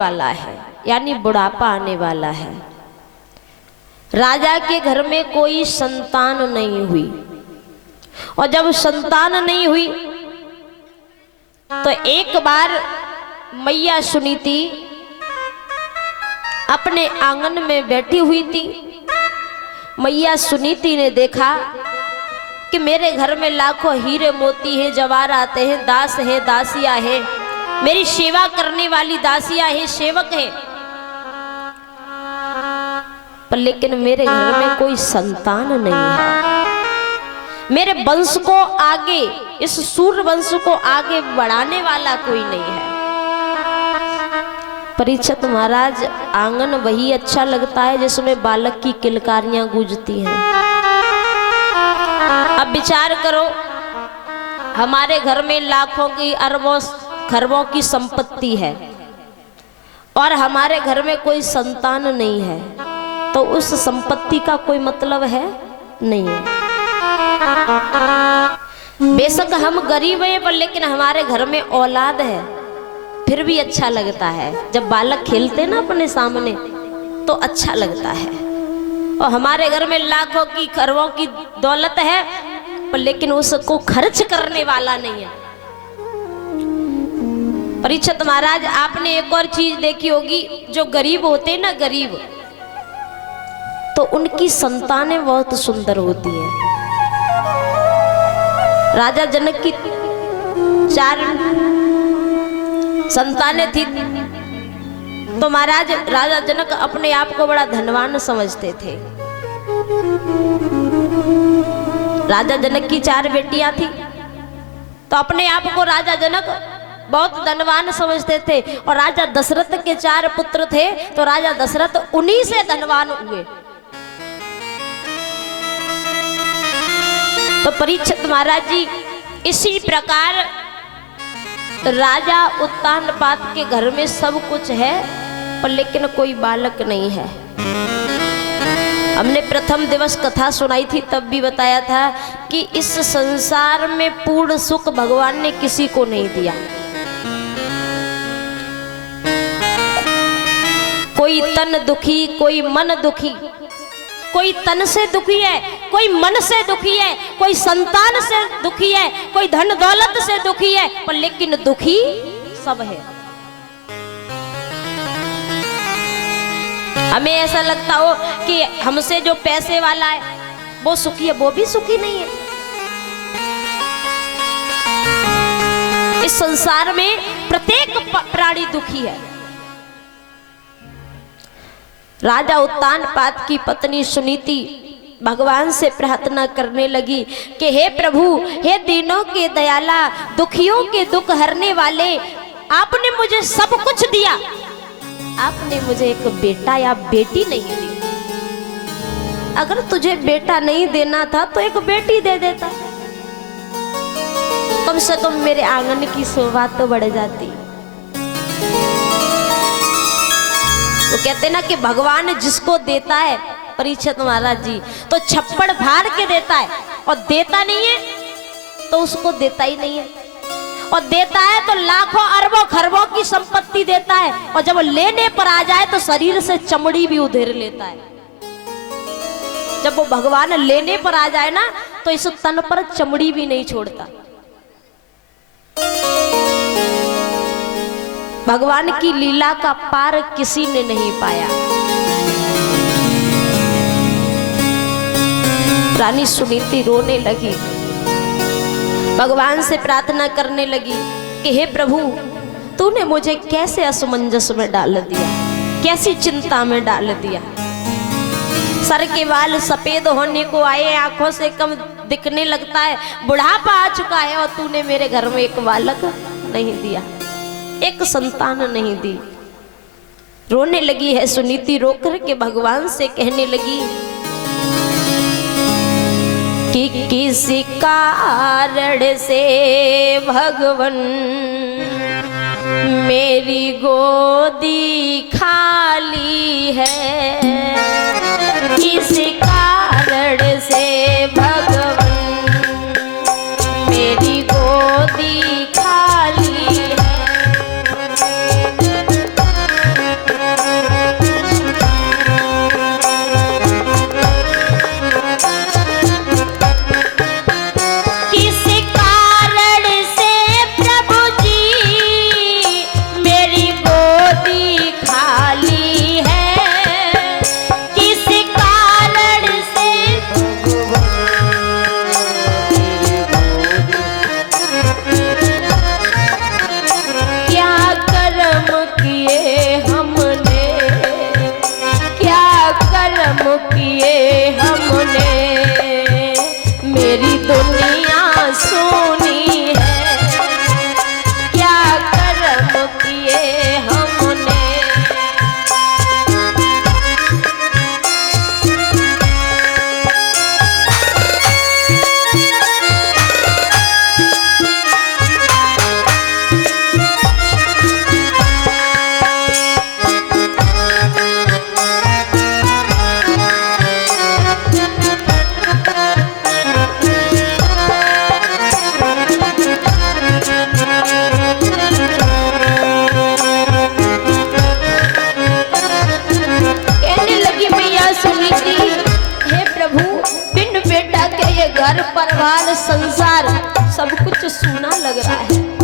वाला है, यानी बुढ़ापा आने वाला है। राजा के घर में कोई संतान नहीं हुई, और जब संतान नहीं हुई तो एक बार मैया सुनीति अपने आंगन में बैठी हुई थी। मैया सुनीति ने देखा कि मेरे घर में लाखों हीरे मोती हैं, जवाहरात हैं, दास हैं, दासियां हैं, मेरी सेवा करने वाली दासियां हैं, सेवक हैं, पर लेकिन मेरे घर में कोई संतान नहीं है। मेरे वंश को आगे, इस सूर्य वंश को आगे बढ़ाने वाला कोई नहीं है। परीक्षित महाराज, आंगन वही अच्छा लगता है जिसमें बालक की किलकारियां गूंजती हैं। अब विचार करो, हमारे घर में लाखों की अरबों खरबों की संपत्ति है और हमारे घर में कोई संतान नहीं है, तो उस संपत्ति का कोई मतलब है नहीं है। बेशक हम गरीब हैं, पर लेकिन हमारे घर में औलाद है, फिर भी अच्छा लगता है। जब बालक खेलते ना अपने सामने तो अच्छा लगता है। और हमारे घर में लाखों की खरबों की दौलत है, पर लेकिन उसको खर्च करने वाला नहीं है। परीक्षित महाराज, आपने एक और चीज देखी होगी, जो गरीब होते ना, गरीब, तो उनकी संतानें बहुत सुंदर होती हैं। राजा जनक की 4 संतानें थी, तो महाराज राजा जनक अपने आप को बड़ा धनवान समझते थे। राजा जनक की 4 बेटियां थी, तो अपने आप को राजा जनक बहुत धनवान समझते थे। और राजा दशरथ के 4 पुत्र थे, तो राजा दशरथ उन्हीं से धनवान हुए। तो परीक्षित महाराज जी, इसी प्रकार राजा उत्तानपाद के घर में सब कुछ है, पर लेकिन कोई बालक नहीं है। हमने प्रथम दिवस कथा सुनाई थी, तब भी बताया था कि इस संसार में पूर्ण सुख भगवान ने किसी को नहीं दिया। कोई तन दुखी, कोई मन दुखी, कोई तन से दुखी है, कोई मन से दुखी है, कोई संतान से दुखी है, कोई धन दौलत से दुखी है, पर लेकिन दुखी सब है। हमें ऐसा लगता हो कि हमसे जो पैसे वाला है वो सुखी है, वो भी सुखी नहीं है। इस संसार में प्रत्येक प्राणी दुखी है। राजा उत्तानपाद की पत्नी सुनीति भगवान से प्रार्थना करने लगी कि हे प्रभु, हे दीनों के दयाला, दुखियों के दुख हरने वाले, आपने मुझे सब कुछ दिया, आपने मुझे एक बेटा या बेटी नहीं दी। अगर तुझे बेटा नहीं देना था तो एक बेटी दे देता, कम से कम मेरे आंगन की शोभा तो बढ़ जाती। वो कहते ना कि भगवान जिसको देता है, परीक्षित महाराज जी, तो छप्पड़ फाड़ के देता है, और देता नहीं है तो उसको देता ही नहीं है, और देता है तो लाखों अरबों खरबों की संपत्ति देता है, और जब लेने पर आ जाए तो शरीर से चमड़ी भी उधेड़ लेता है। जब वो भगवान लेने पर आ जाए ना, तो इस तन पर चमड़ी भी नहीं छोड़ता। भगवान की लीला का पार किसी ने नहीं पाया। रानी सुनीति रोने लगी, भगवान से प्रार्थना करने लगी कि हे प्रभु, तूने मुझे कैसे असमंजस में डाल दिया, कैसी चिंता में डाल दिया। सर के बाल सफेद होने को आए, आंखों से कम दिखने लगता है, बुढ़ापा आ चुका है, और तूने मेरे घर में एक बालक नहीं दिया, एक संतान नहीं दी। रोने लगी है सुनीति, रोकर के भगवान से कहने लगी कि किसी कारण से भगवान मेरी गोदी खाली है, किसी कारण से भगवान मेरी गोदी खाली है। परिवार संसार सब कुछ सूना लग रहा है।